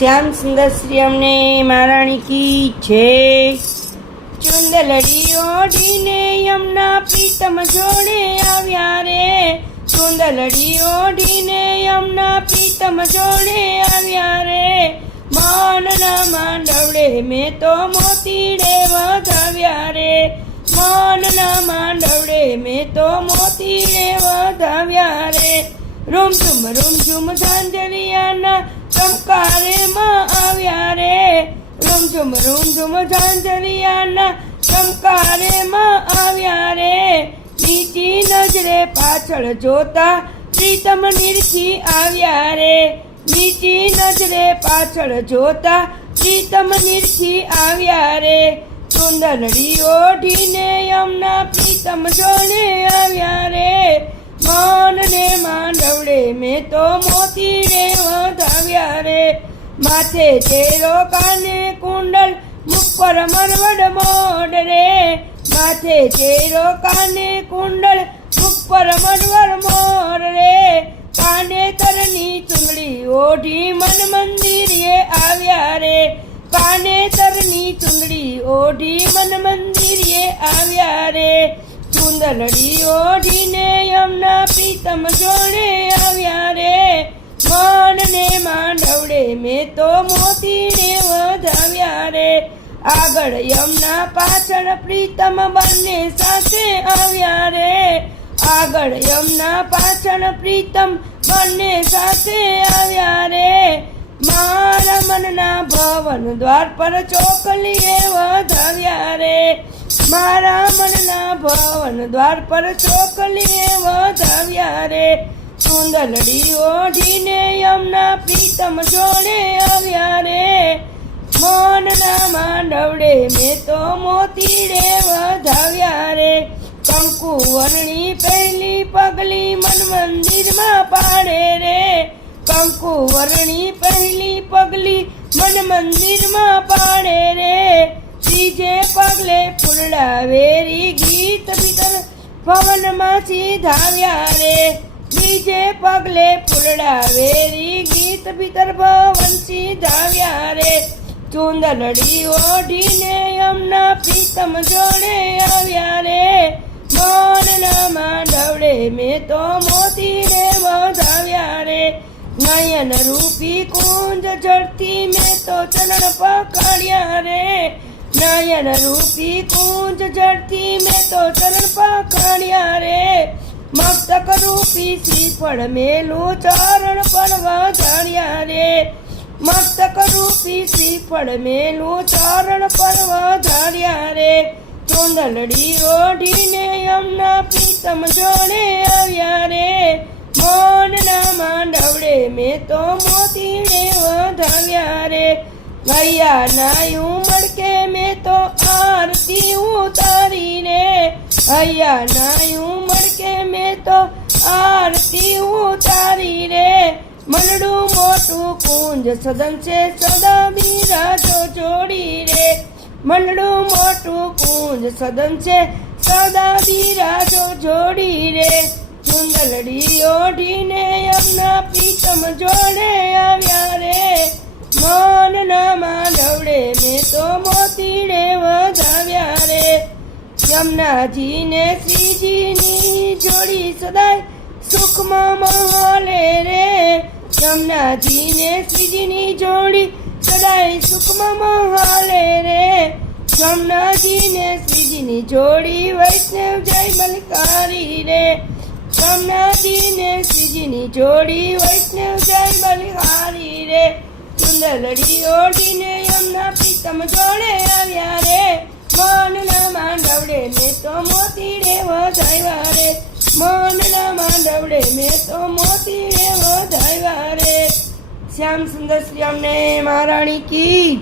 શ્યામ સુંદર શ્રી અમને મહારાણી કી છે ચુંદલડી ઓઢીને યમના પ્રીતમ જોડે આવ્યા રે. ચુંદલડી ઓઢીને યમના પ્રીતમ જોડે આવ્યા રે. માનના માંડવડે મેં તો મોતીડે વધાવ્યા રે. માનના માંડવડે મેં તો મોતીડે વધાવ્યા રે. રૂમ ઝુમ રૂમ ઝુમ ઝાંઝરિયાના ચમકારે માં આવ્યા રે. રૂમ ઝુમ ઝુમ ઝાંઝરિયાના ચમકારેમાં આવ્યા રે. નીચી નજરે પાછળ જોતા પ્રીતમ નિરખી આવ્યા રે. નીચી નજરે પાછળ જોતા પ્રીતમ નિરખી આવ્યા રે. સુંદરડી ઓઢીને યમના પ્રીતમ જોડે આવ્યા રે. મનને માંડવડે મેં તો મોતી રે વધાવ્યા રે માથે ચેરો કાને કુંડલ મુખ પર મરવડ મોડ રે. માથે ચેરો કાને કુંડલ મુખ પર મરવડ મોર રે. કાને તરની ચુંદડી ઓઢી મન મંદિરે આવ્યા રે. કાને તરની ચુંદડી ઓઢી મન મંદિરે આવ્યા રે. ચુંદલડી ઓઢીને યમના પ્રીતમ જોડે મેં તો મોતીને વધાવ્યા રે. આગળ યમના પાછળ પ્રીતમ બંને સાથે આવ્યા રે. આગળ યમના પાછળ પ્રીતમ બંને સાથે આવ્યા રે. મારા મનના ભવન દ્વાર પર ચોકલીએ વધાવ્યા રે. મારા મનના ભવન દ્વાર પર ચોકલીએ વધાવ્યા રે. સુંદરડી ઓઢીને યમના પ્રીતમ જોડે આવ્યા રે. મનના માંડવડે મેં તો મોતીડે વધાવ્યા રે. કંકુ વરણી પહેલી પગલી મન મંદિરમાં પાડે રે. કંકુ વરણી પહેલી પગલી મન મંદિરમાં પાડે રે. ત્રીજે પગલે ફૂલડા વેરી ગીત ભીતર પવનમાંથી ધાવ્યા રે. બીજે પગલે ફૂલડા વેરી ગીત ભીતર પવનથી ધાવ્યા રે ચુંદલડી ઓઢીને યમના પ્રીતમ જોડે આવ્યા રે મનના માંડવડે મેં તો મોતીને વધાવ્યા રે નયન રૂપી કુંજ જડતી મેં તો ચરણ પકડ્યા રે નયન રૂપી કુંજ જડતી મેં તો ચરણ પકડ્યા રે મસ્તક રૂપી શ્રીફળ મેલું ચરણ પણ વધાર્યા રે. મસ્તક રૂપી શ્રીફળ મેલું ચરણ પણ વધાર્યા રે. ચોંદલડી ઓઢીને યમના પ્રીતમ જોડે આવ્યા રે. મોનના માંડવડે મેં તો મોતીને વધાવ્યા રે. ગયા નાયું મડકે મેં તો આરતી ઉતારી રે. ગયા નાયું મડકે તો આરતી ઉતારી રે. મનડું મોટું કુંજ સદન છે સદા બિરાજો જોડી રે. મનડું મોટું કુંજ સદન છે સદા બિરાજો જોડી રે. ચુંદલડી ઓઢીને એમના પ્રીતમ જોડે આવ્યા રે. મનના માંડવડે મેં તો મોતીડે વધારે યમુનાજીને શ્રીજીની જોડી સદાય સુખમાં મહાલે રે. યમુનાજીને શ્રીજીની જોડી સદાય સુખમાં મહાલે રે. યમુનાજીને શ્રીજીની જોડી વૈષ્ણવ જય મલકારી રે. યમુનાજીને શ્રીજીની જોડી વૈષ્ણવ જય મલકારી રે. ચુંદલડી ઓઢીને યમના પ્રીતમ જોડે આવ્યા રે. મનના માંડવડે મેં તો મોતી રે વધાવ્યા રે. મનના માંડવડે મેં તો મોતી રે વધાવ્યા રે. શ્યામ સુંદર શ્રી અમને મહારાણી કી